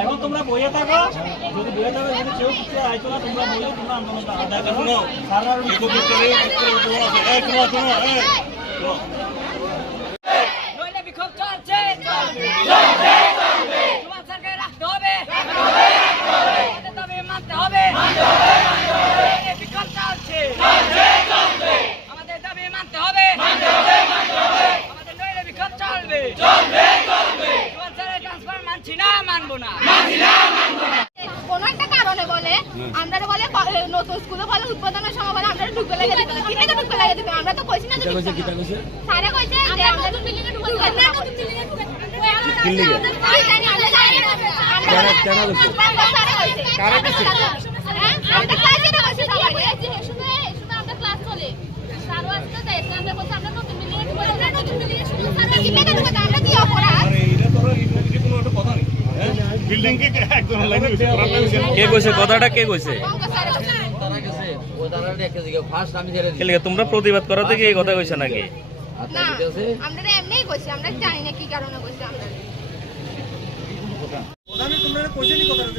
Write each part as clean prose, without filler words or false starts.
এখন তোমরা বইয়ে থাকো, যদি বইয়ে থাকো যদি কেউ কিছু আইতো না তোমরা বইয়ে তোমরা আন্দোলন দেখো। শোনো সারার নইলে বিক্ষোভ চলছে তোমার সরকার রাখতে হবে তবে মানতে হবে বিক্ষোভ চলছে আমাদের দাবি মানতে হবে আমাদের নইলে বিক্ষোভ চলবে তোমার সরকার ট্রান্সফার মানছি না মানবো না কোনো একটা কারণে বলে আমরা বলে নতুন স্কুলে বলে উদ্বোধনের সময় বলে আমরা ঢুকতে লাগে দিতে কিনে তো ঢুকতে লাগে দিতে আমরা তো কইছি না যে স্যারে কইছে যে আমরা নতুন বিল্ডিং এ ঢুকতে না নতুন বিল্ডিং এ ঢুকতে কি লিগে আমরা জানি না কেন কইছে কারে কইছে আমরা ক্লাসে না বসে সবাই যে শুনে আমরা ক্লাস চলে স্যারও আসতে দেয় আমরা কইছি আমরা নতুন বিল্ডিং এ ঢুকতে আমরা নতুন বিল্ডিং এ শুনে স্যার কিনে ঢুকতে আমরা কি অপরাধ আরে এটা তো ইউনিভার্সিটি কোনো একটা কথা নেই বিল্ডিং কে একদম লাইনে বসে কে কইছে কথাটা কে কইছে তারা গেছে ও তারা একটা জায়গা ফার্স্ট আমি ছেড়ে দিই। কেলে তোমরা প্রতিবাদ করা থেকে এই কথা কইছ নাকি? না আমরা এমনিই কইছি আমরা জানি না কি কারণে কইছি আমরা প্রধানে তোমরা কইছেনি কথাটা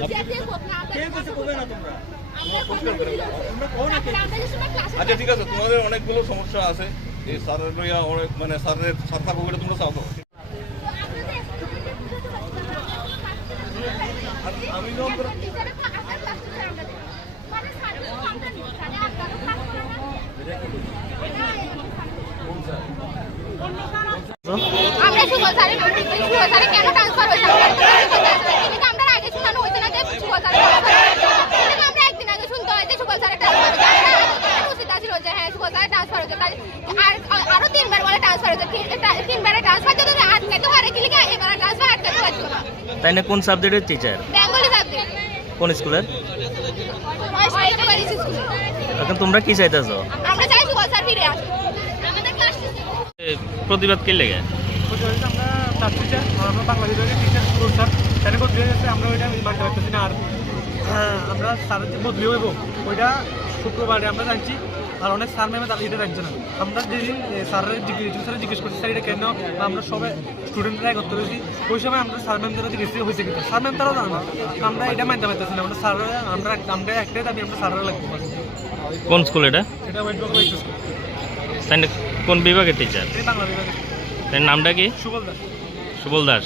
কে কইছে কবে না তোমরা তোমরা কোন না আচ্ছা ঠিক আছে, তোমাদের অনেকগুলো সমস্যা আছে এই স্যারের লইয়া অনেক মানে স্যারের ছাত্রা কবিটা তোমরা চাও তো আমি জবাব করে আমরা সুগল স্যারের কেন ট্রান্সফার হইছে আমরা আগে শুনানো হইছে না যে সুগল স্যারের আমরা একদিন আগে শুনতে হয় যে সুগল স্যারের ট্রান্সফার হইছে উচিত ছিল যে হ্যাঁ সুগল স্যারের ট্রান্সফার হইছে আর আরো তিনবার বলে ট্রান্সফার হইছে তিনবারে ট্রান্সফার যদি আটকাইতে পারে কি লিখে এবার ট্রান্সফার আটকাইতে পারছিল না। তাই না কোন সাবজেক্টের টিচার? Bengali subject. কোন স্কুলের? স্কুল। এখন তোমরা কি চাইতেছো? আমরা চাই সুগল স্যার ফিরে আসুক আমাদের ক্লাস প্রতিবাদ কি লাগে? আমরা ক্লাস টিচার আমরা বাংলা বিভাগের টিচার স্কুল স্যার তাহলে বদলে গেছে আমরা ওইটা মানতে পারতেছি না। আর আমরা স্যারের যে বদলি হইব ওইটা শুক্রবারে আমরা জানছি আর অনেক স্যার ম্যামে তারা এটা জানছে না। আমরা যেদিন স্যারের জিজ্ঞেস করছি স্যার এটা কেন আমরা সবাই স্টুডেন্টরা একত্র হয়েছি ওই সময় আমরা স্যার ম্যাম দ্বারা জিজ্ঞেস হয়েছে কিন্তু স্যার ম্যাম তারাও জানো না। আমরা এটা মানতে পারতেছি না। আমরা স্যার আমরা একটাই দাবি আমরা স্যাররা লাগবো। কোন স্কুল এটা? এটা ওয়েট বক স্কুল। তাই না কোন বিভাগের টিচার? এই বাংলা বিভাগের। তার নামটা কি? সুবল দাস। সুবল দাস।